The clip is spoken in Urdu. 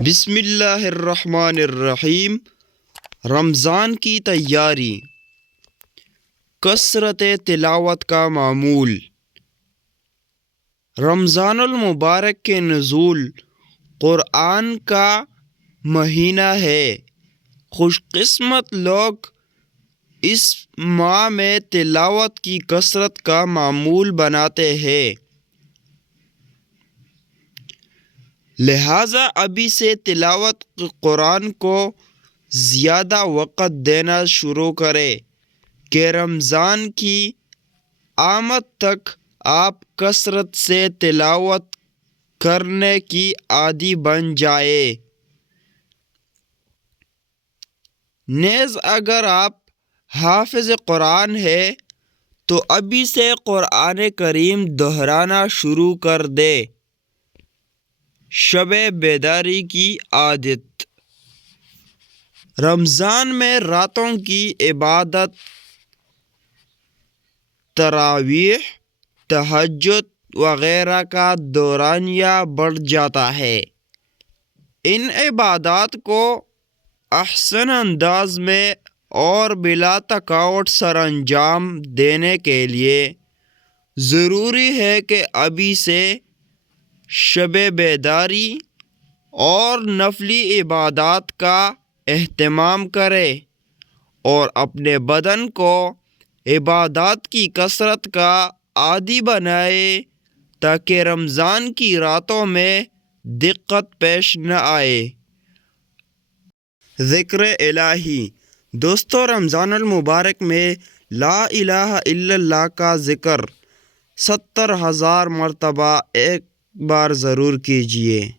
بسم اللہ الرحمن الرحیم۔ رمضان کی تیاری، کثرت تلاوت کا معمول۔ رمضان المبارک کے نزول قرآن کا مہینہ ہے۔ خوش قسمت لوگ اس ماہ میں تلاوت کی کثرت کا معمول بناتے ہیں، لہٰذا ابھی سے تلاوت قرآن کو زیادہ وقت دینا شروع کریں کہ رمضان کی آمد تک آپ کثرت سے تلاوت کرنے کی عادی بن جائے۔ نیز اگر آپ حافظ قرآن ہے تو ابھی سے قرآن کریم دہرانا شروع کر دے۔ شب بیداری کی عادت۔ رمضان میں راتوں کی عبادت، تراویح، تہجد وغیرہ کا دورانیہ بڑھ جاتا ہے۔ ان عبادات کو احسن انداز میں اور بلا تھکاوٹ سر انجام دینے کے لیے ضروری ہے کہ ابھی سے شب بیداری اور نفلی عبادات کا اہتمام کرے اور اپنے بدن کو عبادات کی کثرت کا عادی بنائے تاکہ رمضان کی راتوں میں دقت پیش نہ آئے۔ ذکر الہی۔ دوستو، رمضان المبارک میں لا الہ الا اللہ کا ذکر 70,000 مرتبہ ایک بار ضرور کیجیے۔